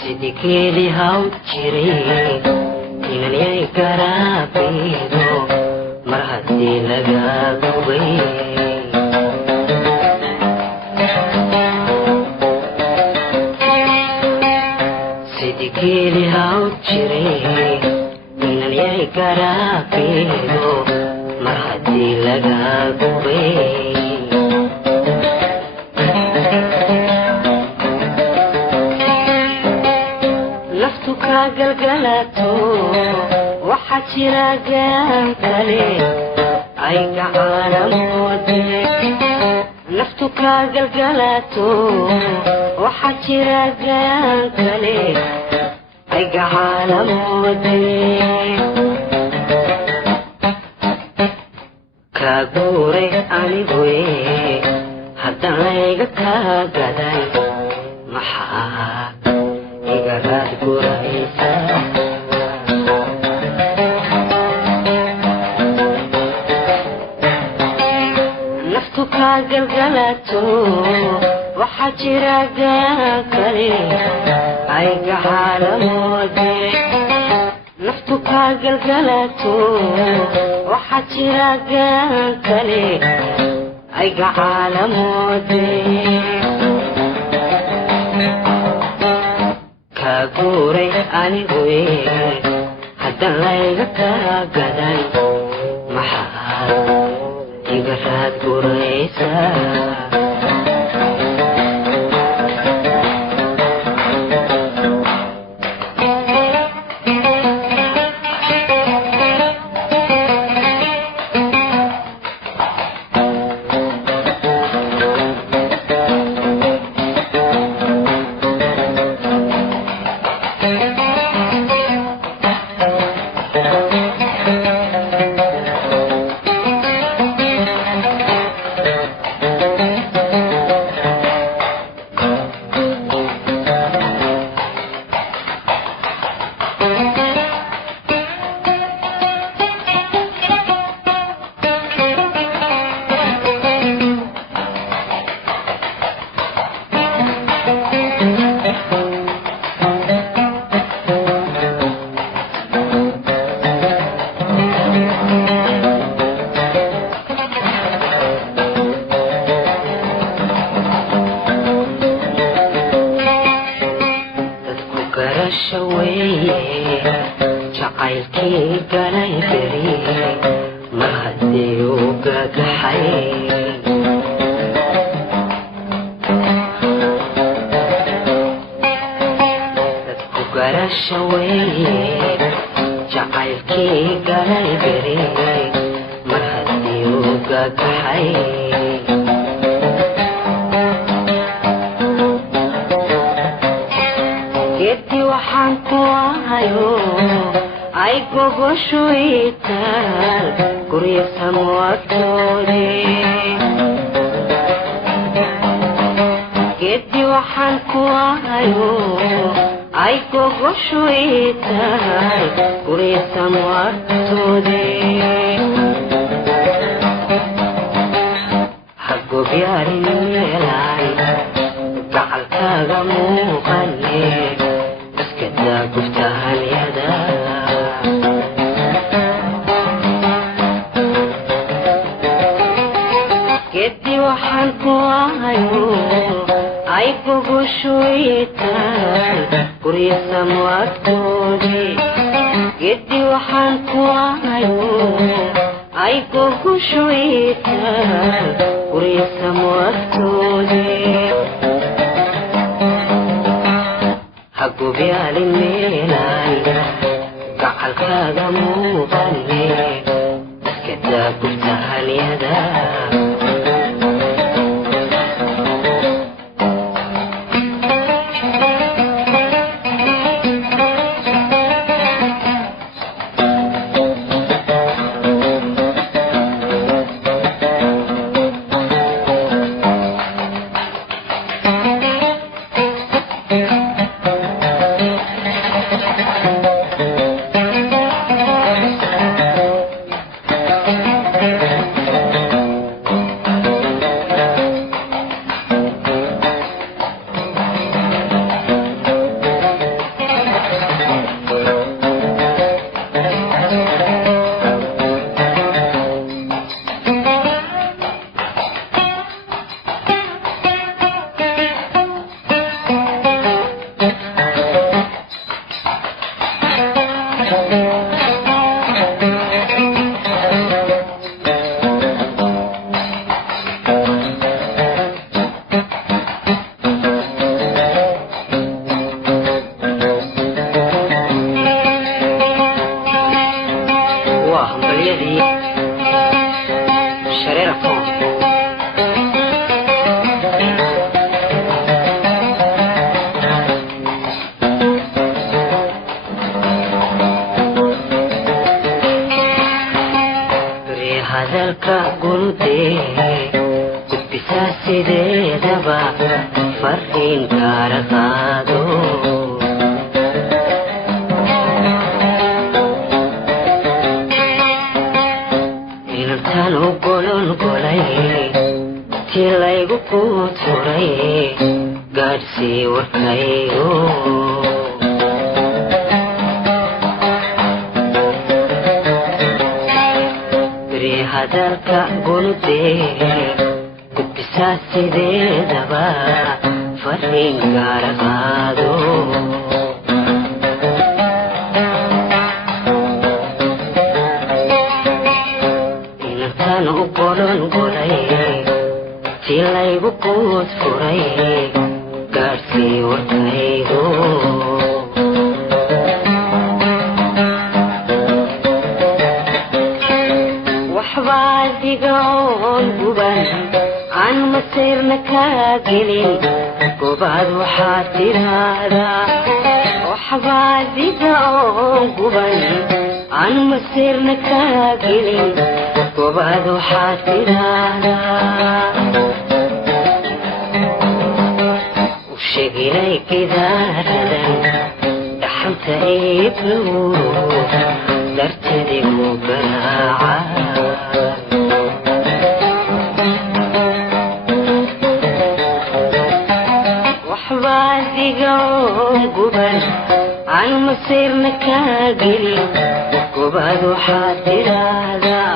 sidikeli haw jire inay garaabido mar haddii laga gubay sidikeli haw jire inay garaabido mar haddii laga gubay galgalato waxa jira gaan kale ay gacalamoode naftu ka galgalato waxa jira gaan kale ay gacalamoode Kaaguuray Aniguye haddaan layga kaagaday maxaa naftu ka galgalato waxa jira gaan kale ay gacalamoode naftu ka galgalato waxa jira gaan kale ay gacalamoode Kaaguuray Aniguye haddaan layga kaagaday maxaa iga raad guraysa jacaylkii galay beri mar haddii uu gagaxay dadku garasha weeye jacaylkii galay beri mar haddii uu gagaxay waxaan ku ahayo ay gogoshoytaan gurya samwagtoode geeddi waxaan ku ahayo ay gogoshoytaan gurya samwagtoode hagobyaarin meelaan gacalkaaga muuqane كذا قفتها اليدا كدي وحالكوا هايو عيبو شويتان قريسا مواتودي كدي وحالكوا هايو عيبو شويتان قريسا مواتودي hagobyaalin meelaan gacalkaaga muuqane iskadaa guftahalyada daba farriin kaara qaado inantaan u golol golay tii laygu ku turay gaadhsii warkaygo beri hadalka guludee gudbisaa sideedaba farriin kaara qaado inantaan u golol golay tii laygu quud furay gaadhsii warkaygo waxbaa diga oon guban aan masiirna kaa gelin gobaad waxaad tiraahdaa waxbaa diga oon guban aan masiirna kaa gelin gobaad waxaad tiraahdaa u sheegilay gidaaradan dhaxanta iibnuuro dartadigu garaaca waxbaa diga oon guban aan masiirna kaa gelin gobaad waxaad tiraahdaa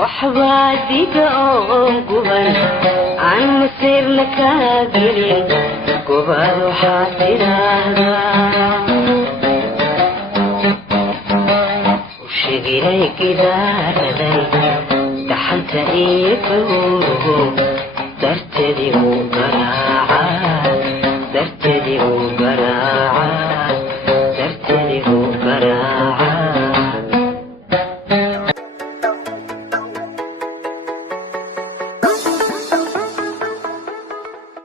waxbaa diga oon guban aan masiirna kaa gelin gobaad waxaad tiraahdaa u sheegilay gidaaraday dhaxanta iibnuuro dartadigu garaaca